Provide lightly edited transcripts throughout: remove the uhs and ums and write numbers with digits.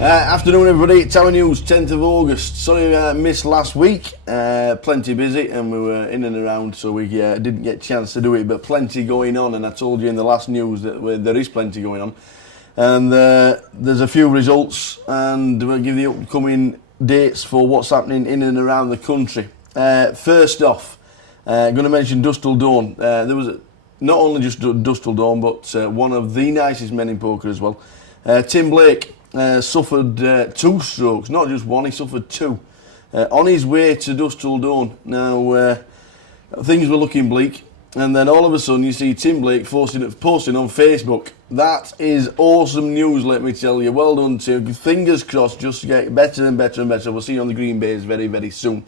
Afternoon everybody, Tower News, 10th of August. Sorry I missed last week, plenty busy and we were in and around so we didn't get a chance to do it, but plenty going on, and I told you in the last news that there is plenty going on. And there's a few results and we'll give you the upcoming dates for what's happening in and around the country. First off, I'm going to mention Dustle Dawn. There was not only just Dustle Dawn but one of the nicest men in poker as well. Tim Blake suffered 2 strokes, not just one, he suffered 2. On his way to Dustle Dawn. Now, things were looking bleak, and then all of a sudden you see Tim Blake posting on Facebook. That is awesome news, let me tell you. Well done, Tim. Fingers crossed, just to get better and better and better. We'll see you on the Green Bays very, very soon.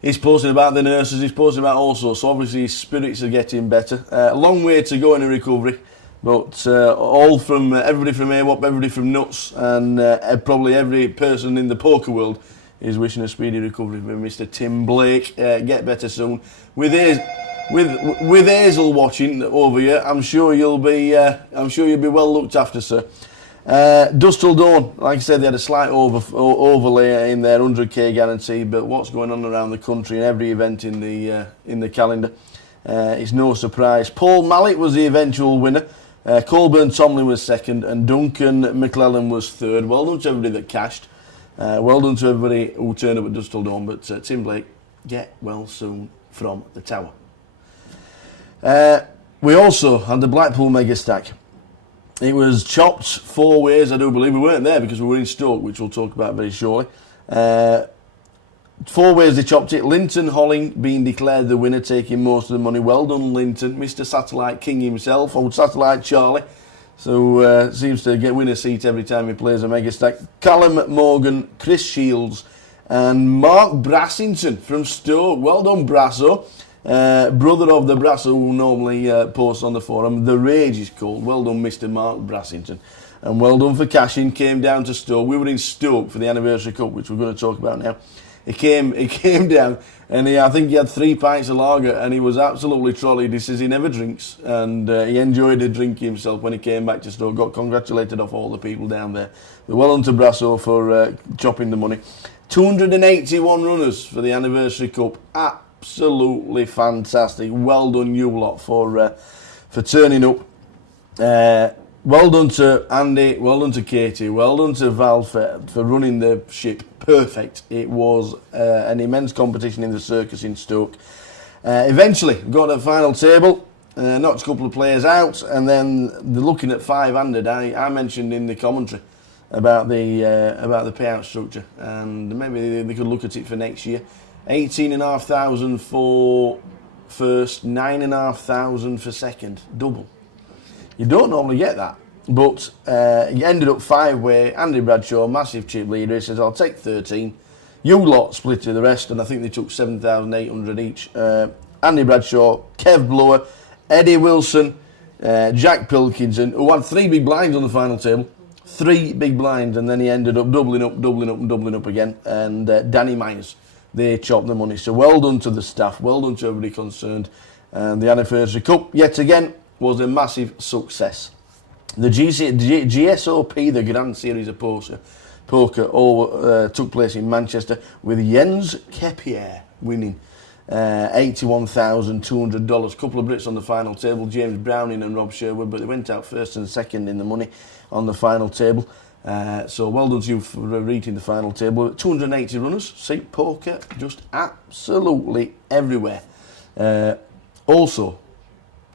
He's posting about the nurses, he's posting about all sorts, so obviously his spirits are getting better. A long way to go in a recovery. But all from everybody from AWOP, everybody from Nuts, and probably every person in the poker world is wishing a speedy recovery for Mr. Tim Blake. Get better soon. With Hazel watching over you, I'm sure you'll be well looked after, sir. Dustle Dawn, like I said, they had a slight overlay in their 100k guarantee. But what's going on around the country and every event in the calendar, it's no surprise. Paul Mallet was the eventual winner. Colburn Tomlin was second and Duncan McClellan was third. Well done to everybody that cashed. Well done to everybody who turned up at Dustle Dawn. But Tim Blake, get well soon from the Tower. We also had the Blackpool Megastack. It was chopped 4 ways, I do believe. We weren't there because we were in Stoke, which we'll talk about very shortly. 4 ways they chopped it. Linton Holling being declared the winner, taking most of the money. Well done, Linton. Mr. Satellite King himself, old Satellite Charlie. So seems to get winner seat every time he plays a Megastack. Callum Morgan, Chris Shields, and Mark Brassington from Stoke. Well done, Brasso. Brother of the Brasso who normally posts on the forum. The Rage is called. Well done, Mr. Mark Brassington. And well done for cashing. Came down to Stoke. We were in Stoke for the Anniversary Cup, which we're going to talk about now. He came down and I think he had 3 pints of lager and he was absolutely trolleyed. He says he never drinks and he enjoyed a drink himself when he came back to Stoke. Got congratulated off all the people down there. But well done to Brasso for chopping the money. 281 runners for the Anniversary Cup. Absolutely fantastic. Well done you lot for turning up. Well done to Andy, well done to Katie, well done to Val for running the ship. Perfect. It was an immense competition in the circus in Stoke. Eventually, we got to the final table, knocked a couple of players out, and then they're looking at 500. I mentioned in the commentary about the payout structure, and maybe they could look at it for next year. 18,500 for first, 9,500 for second, double. You don't normally get that, but he ended up 5-way. Andy Bradshaw, massive chip leader, he says, I'll take 13. You lot split to the rest, and I think they took 7,800 each. Andy Bradshaw, Kev Blower, Eddie Wilson, Jack Pilkinson, who had 3 big blinds on the final table. 3 big blinds, and then he ended up doubling up again. And Danny Myers, they chopped the money. So well done to the staff, well done to everybody concerned. And the Anniversary Cup, yet again, was a massive success. The GSOP, the Grand Series of Poker all took place in Manchester with Jens Kepier winning $81,200. Couple of Brits on the final table, James Browning and Rob Sherwood, but they went out first and second in the money on the final table. So well done to you for reaching the final table. 280 runners. See, poker just absolutely everywhere. Also,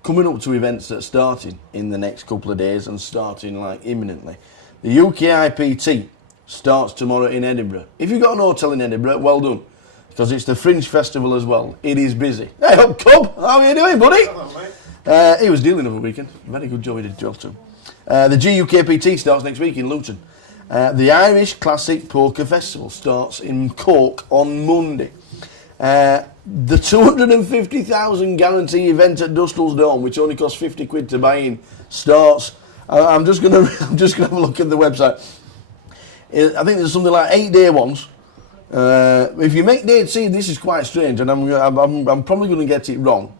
coming up to events that are starting in the next couple of days and starting like imminently. The UKIPT starts tomorrow in Edinburgh. If you've got an hotel in Edinburgh, well done, because it's the Fringe Festival as well. It is busy. Hey up, Cub, how are you doing, buddy? Hello, mate. He was dealing over the weekend. Very good job he did, Joel, too. The GUKPT starts next week in Luton. The Irish Classic Poker Festival starts in Cork on Monday. The 250,000 guarantee event at Dustle's Dawn, which only costs 50 quid to buy in, starts. I'm just gonna have a look at the website. I think there's something like 8-day ones. If you make day, see, this is quite strange, and I'm probably going to get it wrong,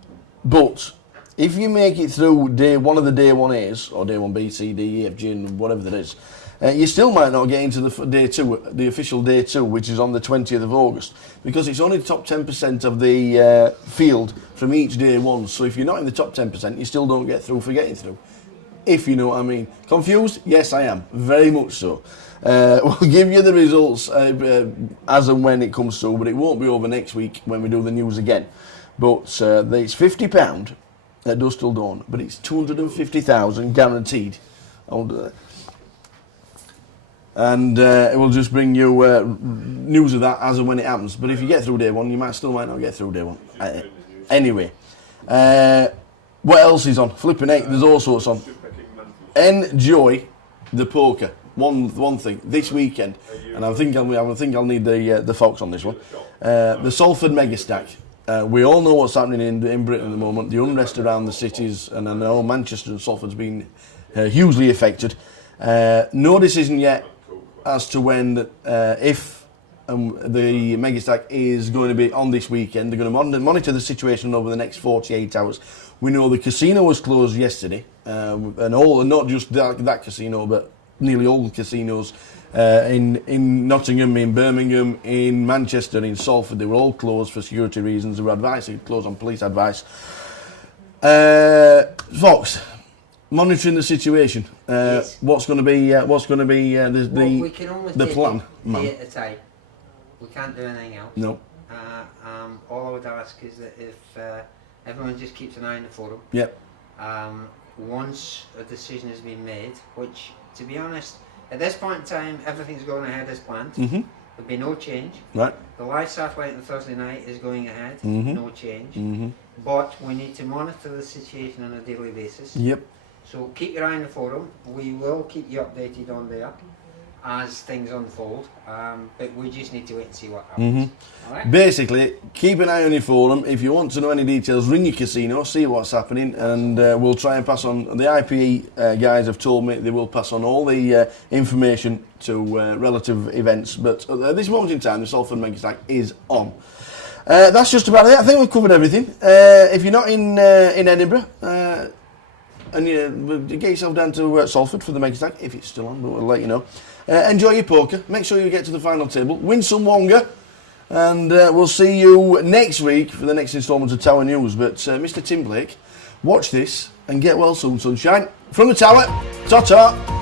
but if you make it through day one of the day 1As or day 1B, C, D, E, F, G, and whatever that is, you still might not get into the day 2, the official day 2, which is on the 20th of August, because it's only the top 10% of the field from each day 1. So if you're not in the top 10%, you still don't get through for getting through. If you know what I mean. Confused? Yes, I am. Very much so. We'll give you the results as and when it comes through, but it won't be over next week when we do the news again. But it's £50 at Dustle Dawn, but it's 250,000 guaranteed. And it will just bring you news of that as and when it happens. But if you get through day 1, you still might not get through day 1. Anyway, what else is on? Flipping heck, there's all sorts on. Enjoy the poker. One thing this weekend, and I think I'll need the Fox on this one. The Salford Megastack. We all know what's happening in Britain at the moment. The unrest around the cities, and I know Manchester and Salford's been hugely affected. No decision yet as to when, if the Megastack is going to be on this weekend. They're going to monitor the situation over the next 48 hours. We know the casino was closed yesterday, and not just that casino, but nearly all the casinos in Nottingham, in Birmingham, in Manchester, in Salford. They were all closed for security reasons. They were advised to close on police advice. Fox, monitoring the situation. Yes. What's going to be the we can only the take plan? it day at a time. We can't do anything else. No. All I would ask is that if everyone just keeps an eye on the forum. Yep. Once a decision has been made, which, to be honest, at this point in time, everything's going ahead as planned. Mm-hmm. There'll be no change. Right. The live satellite on Thursday night is going ahead. Mm-hmm. No change. Mm-hmm. But we need to monitor the situation on a daily basis. Yep. So keep your eye on the forum. We will keep you updated on there as things unfold. But we just need to wait and see what happens. Mm-hmm. All right? Basically, keep an eye on your forum. If you want to know any details, ring your casino, see what's happening, and we'll try and pass on. The IPE guys have told me they will pass on all the information to relative events. But at this moment in time, the Salford Megastack is on. That's just about it. I think we've covered everything. If you're not in Edinburgh, and you get yourself down to Salford for the Megastack, if it's still on, but we'll let you know. Enjoy your poker. Make sure you get to the final table. Win some Wonga. And we'll see you next week for the next instalment of Tower News. But Mr. Tim Blake, watch this and get well soon, sunshine. From the Tower, ta-ta.